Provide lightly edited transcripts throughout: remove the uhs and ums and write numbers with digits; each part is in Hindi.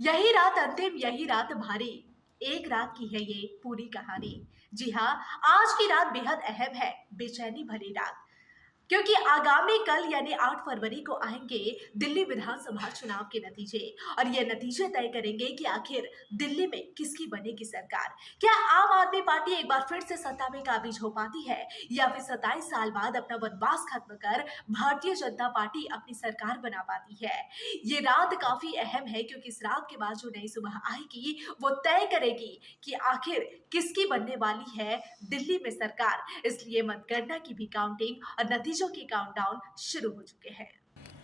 यही रात अंतिम, यही रात भारी, एक रात की है ये पूरी कहानी। जी हाँ, आज की रात बेहद अहम है, बेचैनी भरी रात। क्योंकि आगामी कल यानी 8 फरवरी को आएंगे दिल्ली विधानसभा चुनाव के नतीजे और ये नतीजे तय करेंगे कि आखिर दिल्ली में किसकी बनेगी सरकार। क्या आम आदमी पार्टी एक बार फिर से सत्ता में काबिज हो पाती है या फिर 27 साल बाद अपना वनवास खत्म कर भारतीय जनता पार्टी अपनी सरकार बना पाती है। ये रात काफी अहम है क्योंकि इस रात के बाद जो नई सुबह आएगी वो तय करेगी कि आखिर किसकी बनने वाली है दिल्ली में सरकार। इसलिए मतगणना की भी काउंटिंग और नतीजों की काउंटडाउन शुरू हो चुके हैं।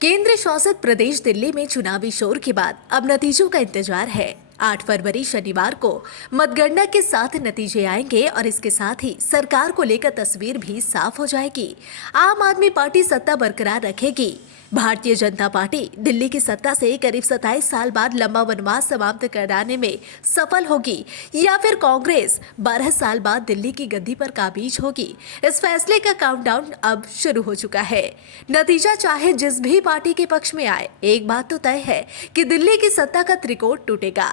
केंद्र शासित प्रदेश दिल्ली में चुनावी शोर के बाद अब नतीजों का इंतजार है। 8 फरवरी शनिवार को मतगणना के साथ नतीजे आएंगे और इसके साथ ही सरकार को लेकर तस्वीर भी साफ हो जाएगी। आम आदमी पार्टी सत्ता बरकरार रखेगी। भारतीय जनता पार्टी दिल्ली की सत्ता से करीब 27 साल बाद लंबा वनवास समाप्त कराने में सफल होगी या फिर कांग्रेस 12 साल बाद दिल्ली की गद्दी पर काबिज होगी। इस फैसले का काउंटडाउन अब शुरू हो चुका है। नतीजा चाहे जिस भी पार्टी के पक्ष में आए, एक बात तो तय है कि दिल्ली की सत्ता का त्रिकोण टूटेगा।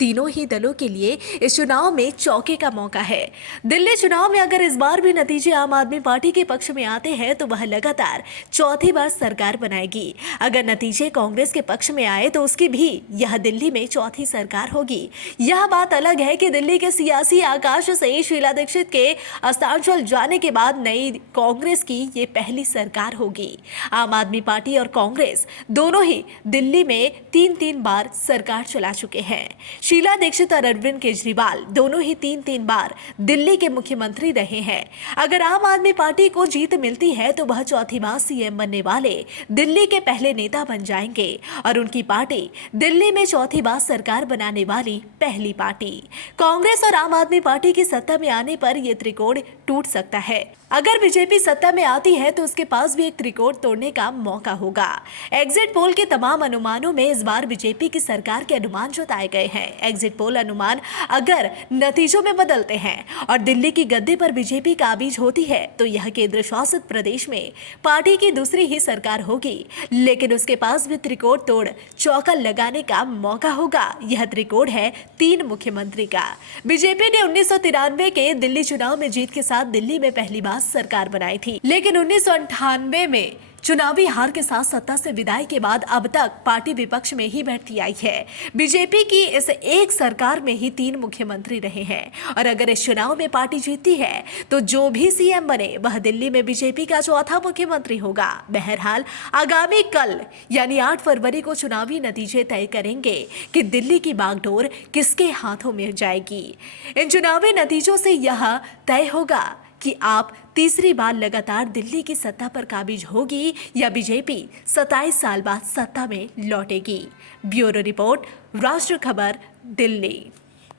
तीनों ही दलों के लिए इस चुनाव में चौके का मौका है। दिल्ली चुनाव में अगर इस बार भी नतीजे आम आदमी पार्टी के पक्ष में आते हैं तो वह लगातार चौथी बार सरकार बनाएगी। अगर नतीजे कांग्रेस के पक्ष में आए तो उसकी भी यह दिल्ली में चौथी सरकार होगी। यह बात अलग है कि दिल्ली के सियासी आकाश से शीला दीक्षित के अस्तांचल जाने के बाद नई कांग्रेस की ये पहली सरकार होगी। आम आदमी पार्टी और कांग्रेस दोनों ही दिल्ली में 3-3 बार सरकार चला चुके हैं। शीला दीक्षित और अरविंद केजरीवाल दोनों ही 3-3 बार दिल्ली के मुख्यमंत्री रहे हैं। अगर आम आदमी पार्टी को जीत मिलती है तो वह चौथी बार सीएम बनने वाले दिल्ली के पहले नेता बन जाएंगे और उनकी पार्टी दिल्ली में चौथी बार सरकार बनाने वाली पहली पार्टी। कांग्रेस और आम आदमी पार्टी की सत्ता में आने पर यह त्रिकोण टूट सकता है। अगर बीजेपी सत्ता में आती है तो उसके पास भी एक त्रिकोण तोड़ने का मौका होगा। एग्जिट पोल के तमाम अनुमानों में इस बार बीजेपी की सरकार के अनुमान जताए गए हैं। एग्जिट पोल अनुमान अगर नतीजों में बदलते हैं और दिल्ली की गद्दी पर बीजेपी काबिज होती है तो यह केंद्र शासित प्रदेश में पार्टी की दूसरी ही सरकार होगी। लेकिन उसके पास भी त्रिकोण तोड़ चौका लगाने का मौका होगा। यह त्रिकोण है 3 मुख्यमंत्री का। बीजेपी ने 1993 के दिल्ली चुनाव में जीत के साथ दिल्ली में पहली बार सरकार बनाई थी, लेकिन 1998 में चुनावी हार के साथ सत्ता से विदाई के बाद अब तक पार्टी विपक्ष में ही बैठती आई है। बीजेपी की इस एक सरकार में ही 3 मुख्यमंत्री रहे हैं और अगर इस चुनाव में पार्टी जीतती है तो जो भी सीएम बने वह दिल्ली में बीजेपी का चौथा मुख्यमंत्री होगा। बहरहाल आगामी कल यानी 8 फरवरी को चुनावी नतीजे तय करेंगे कि दिल्ली की बागडोर किसके हाथों में जाएगी। इन चुनावी नतीजों से यह तय होगा कि आप तीसरी बार लगातार दिल्ली की सत्ता पर काबिज होगी या बीजेपी 27 साल बाद सत्ता में लौटेगी। ब्यूरो रिपोर्ट, राष्ट्र खबर, दिल्ली।